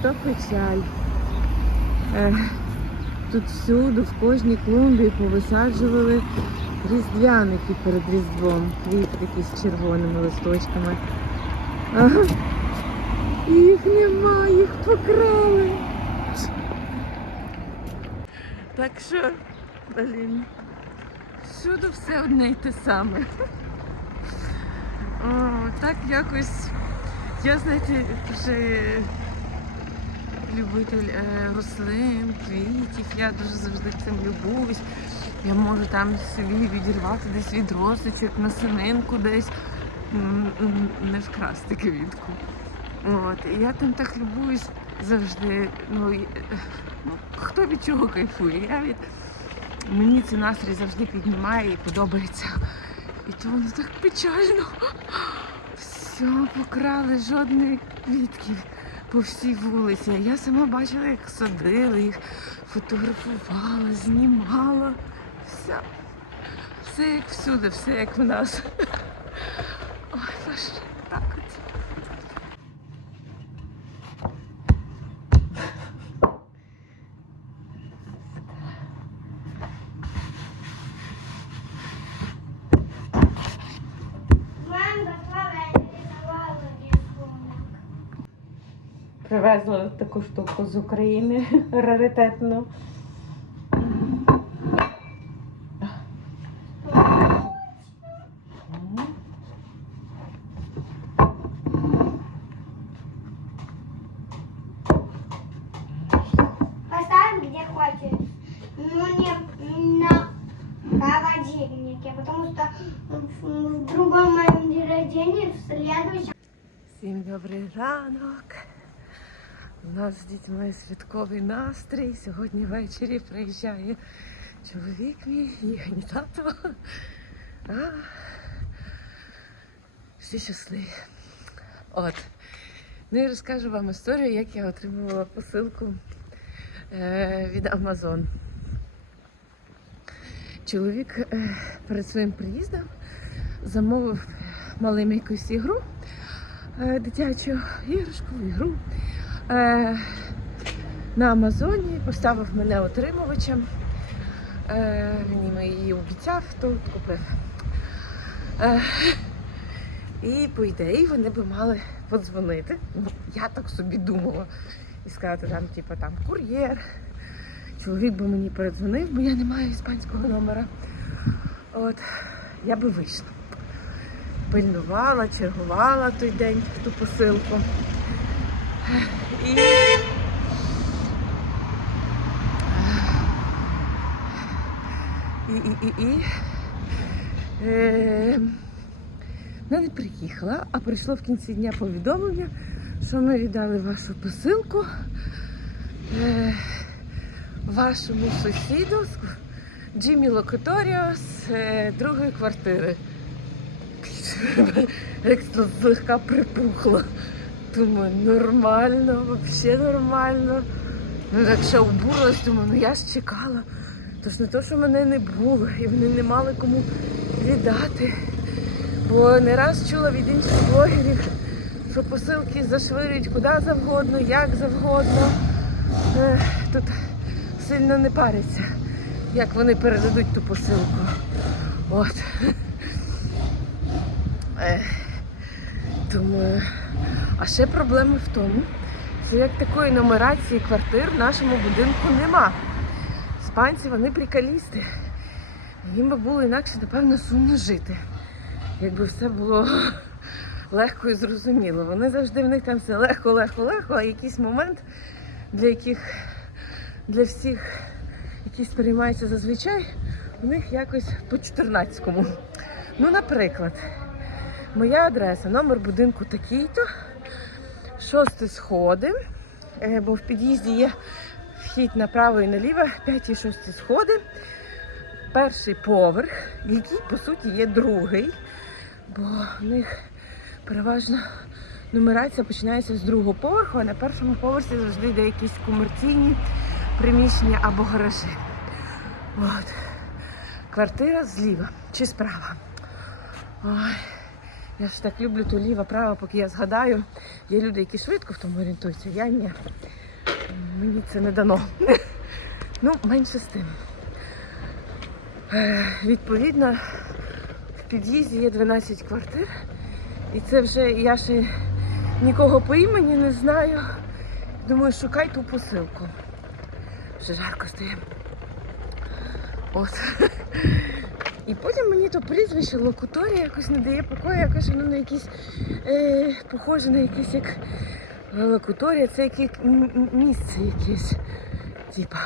Ото печаль. Е, Тут всюди, в кожній клумбі повисаджували різдвяники перед Різдвом. Квіти такі з червоними листочками. Ага. Їх нема, їх покрали. Так що, блін, всюди все одне й те саме. О, так якось, я знаєте, вже любитель е, рослин, квітів. Я дуже завжди цим любуюсь. Я можу там собі відірвати десь від росочок, насининку десь, м, м, не вкрасти квітку. От. І я там так любуюсь завжди. Ну, ну, хто від чого кайфує? Я від... Мені цей настрій завжди піднімає і подобається. І то воно так печально. Все, покрали жодної квітки по всій вулиці. Я сама бачила, як садили їх, фотографувала, знімала. Все, все як всюди, все як в нас. Ой, Боже, Привезли таку штуку з України раритетну. Поставим где хочешь. Но не на холодильнике, потому что в в другом моем день рождения, в следующем... Всім добрий ранок. У нас з дітьми святковий настрій. Сьогодні ввечері приїжджає чоловік мій, їхній тато. А, всі щасливі. От. Ну і розкажу вам історію, як я отримувала посилку е, від Amazon. Чоловік е, перед своїм приїздом замовив малим якусь ігру е, дитячу іграшкову ігру е, на Амазоні, поставив мене отримувачем. Е, мені її обіцяв, то купив. Е, і по ідеї вони би мали подзвонити. Ну, я так собі думала. І сказати там, типу, там кур'єр. Чоловік би мені передзвонив, бо я не маю іспанського номера. От, я би вийшла пильнувала, чергувала той день ту посилку. І... І, і, і. Е... Не приїхала, а прийшло в кінці дня повідомлення, що ми віддали вашу посилку е... вашому сусіду Джиммі Локоторіо з е... другої квартири. Як то злегка припухло. Думаю, нормально, взагалі нормально. Ну так ще обурилась, думаю, ну я ж чекала. Тож не то, що мене не було, і вони не мали кому віддати. Бо не раз чула від інших блогерів, що посилки зашвирюють куди завгодно, як завгодно. Тут сильно не паряться, як вони передадуть ту посилку. От. Думаю. А ще проблема в тому, що як такої нумерації квартир в нашому будинку нема. Іспанці вони прикалісти. Їм би було інакше, напевно, сумно жити. Якби все було легко і зрозуміло. Вони завжди в них там все легко, легко, легко, а якийсь момент, для яких для всіх, який сприймається зазвичай, у них якось по 14-му. Ну, наприклад, моя адреса, номер будинку такий-то. шості сходи, е, бо в під'їзді є вхід направо і наліво, п'яті і шості сходи. Перший поверх, який по суті є другий, бо в них переважно нумерація починається з другого поверху, а на першому поверсі завжди йде якісь комерційні приміщення або гаражі. От. Квартира зліва чи справа. Ой, я ж так люблю то ліва, права, поки я згадаю. Є люди, які швидко в тому орієнтуються, я ні. Мені це не дано. Ну, менше з тим. Е, Відповідно, в під'їзді є 12 квартир. І це вже я ще нікого по імені не знаю. Думаю, шукай ту посилку. Вже жарко стає. От. І потім мені то прізвище локуторія якось не дає покою, якось воно на якісь е, похоже на якесь як локуторія, це яке м- м- місце якесь. Типа.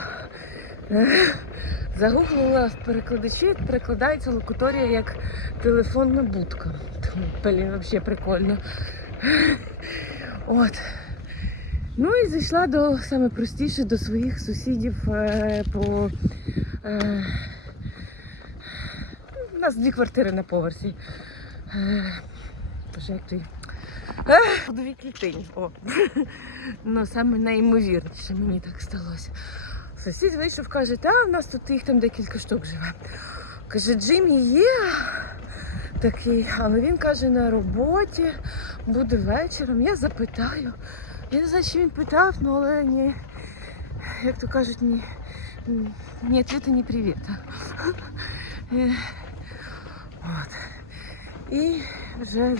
Е, Загуглила в перекладачі, перекладається локуторія як телефонна будка. Тому, блін, взагалі прикольно. От. Ну і зайшла до саме простіше до своїх сусідів е, по. Е, нас дві квартири на поверсі. Е, Боже, як той. Е, клітині. Ну, саме найімовірніше мені так сталося. Сусід вийшов, каже, та у нас тут їх там декілька штук живе. Каже, Джиммі є такий, але він каже, на роботі, буде вечором. Я запитаю. Я не знаю, чи він питав, ну але ні. Як то кажуть, ні, ні ответа, ні привіта. От. І вже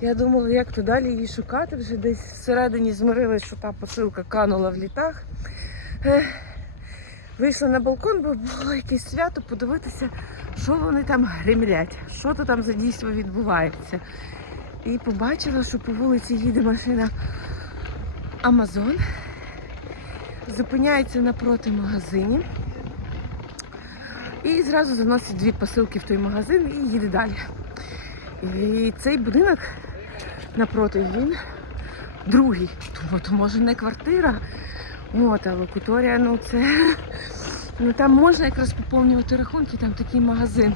я думала, як то далі її шукати. Вже десь всередині змирилась, що та посилка канула в літах. Е, Вийшла на балкон, бо було якесь свято, подивитися, що вони там гремлять, що то там за дійство відбувається. І побачила, що по вулиці їде машина Амазон, зупиняється напроти магазинів і зразу заносить дві посилки в той магазин і їде далі. І цей будинок напроти він другий. Тому то може не квартира. От, а локуторія, ну це. Ну там можна якраз поповнювати рахунки, там такий магазин.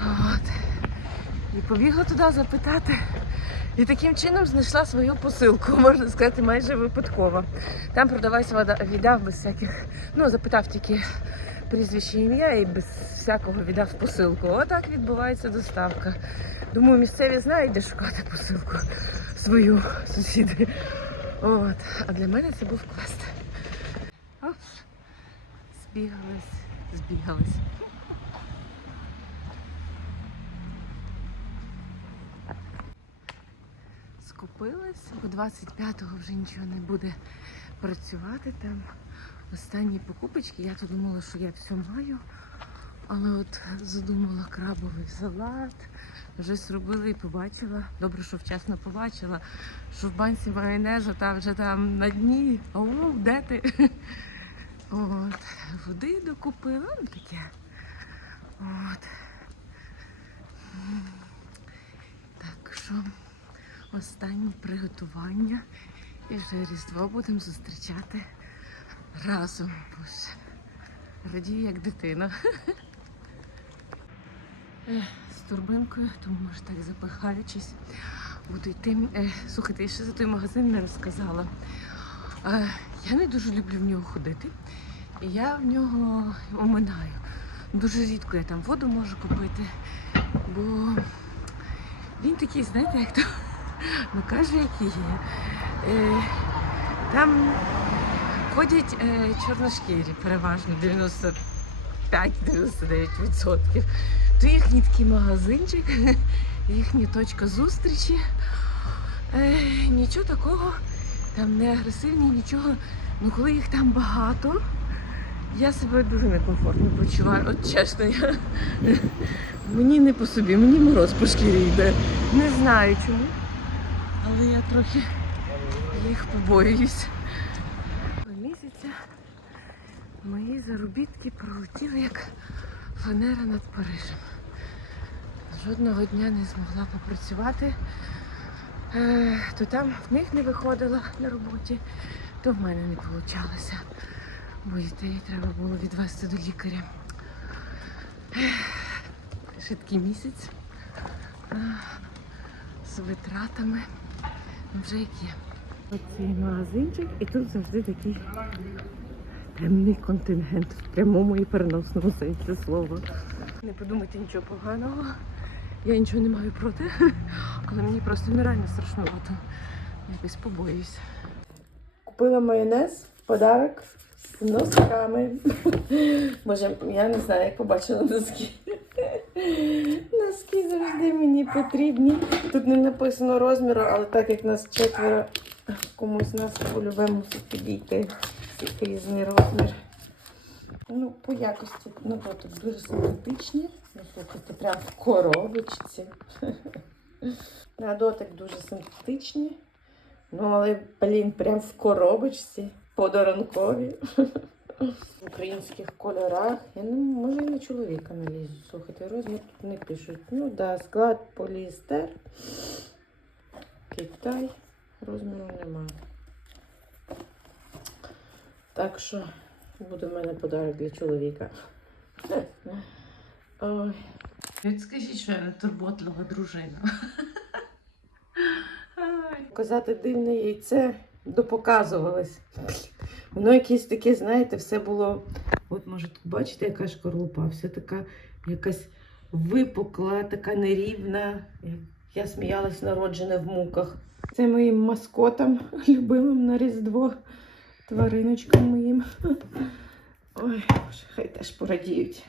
От. І побігла туди запитати. І таким чином знайшла свою посилку, можна сказати, майже випадково. Там продавець віддав без всяких, ну запитав тільки прізвище ім'я і без всякого віддав посилку. Отак відбувається доставка. Думаю, місцеві знають, де шукати посилку свою сусіди. От. А для мене це був квест. Оп. Збігалась, збігалась. Скупилась, бо 25-го вже нічого не буде працювати там. Останні покупочки. Я то думала, що я все маю. Але от задумала крабовий салат, вже зробила і побачила. Добре, що вчасно побачила, що в банці майонезу та вже там на дні. Ау, де ти? От, води докупила, ну таке. От. Так що останні приготування і вже Різдво будемо зустрічати разом. Боже, радію як дитина. З турбинкою, тому може так запихаючись. Буду йти. Е, слухайте, я ще за той магазин не розказала. Е, я не дуже люблю в нього ходити. І я в нього оминаю. Дуже рідко я там воду можу купити, бо він такий, знаєте, як то ну каже, який є. Е, там ходять е, чорношкірі, переважно 95-99%. То їхній такий магазинчик, їхня точка зустрічі. Е, нічого такого, там не агресивні, нічого. Ну коли їх там багато, я себе дуже некомфортно почуваю. От чесно, я... мені не по собі, мені мороз по шкірі йде. Не знаю чому. Але я трохи їх побоююсь. Мої заробітки пролетіли як фанера над Парижем. Жодного дня не змогла попрацювати. Е, То там в них не виходила на роботі, то в мене не вийшло. Бо дітей треба було відвезти до лікаря. Ще такий місяць е, з витратами. Ну, Вже як є. Оцей магазинчик, і тут завжди такий темний контингент в прямому і переносному сенсі слова. Не подумайте нічого поганого. Я нічого не маю проти, але мені просто нереально страшновато. Якось побоююсь. Купила майонез в подарок з носками. Боже, я не знаю, як побачила носки. Носки завжди мені потрібні. Тут не написано розміру, але так як нас четверо, комусь нас по-любому підійти різний розмір. Ну, по якості на дотик дуже симпатичні. Ну, слухайте, прям в коробочці. На дотик дуже симпатичні. Ну, але, блін, прям в коробочці. Подарункові. В українських кольорах. Я не може і на чоловіка налізу. Слухайте, розмір тут не пишуть. Ну да, склад поліестер. Китай. Розміру немає. Так що буде в мене подарок для чоловіка. Ой. Від скажіть, що я не турботлива дружина. Казати дивне яйце допоказувалось. Воно якесь таке, знаєте, все було. От, може, тут бачите, яка шкарлупа, все така якась випукла, така нерівна. Я сміялась народжена в муках. Це моїм маскотом, любимим на Різдво, твариночкам моїм. Ой, хай теж порадіють.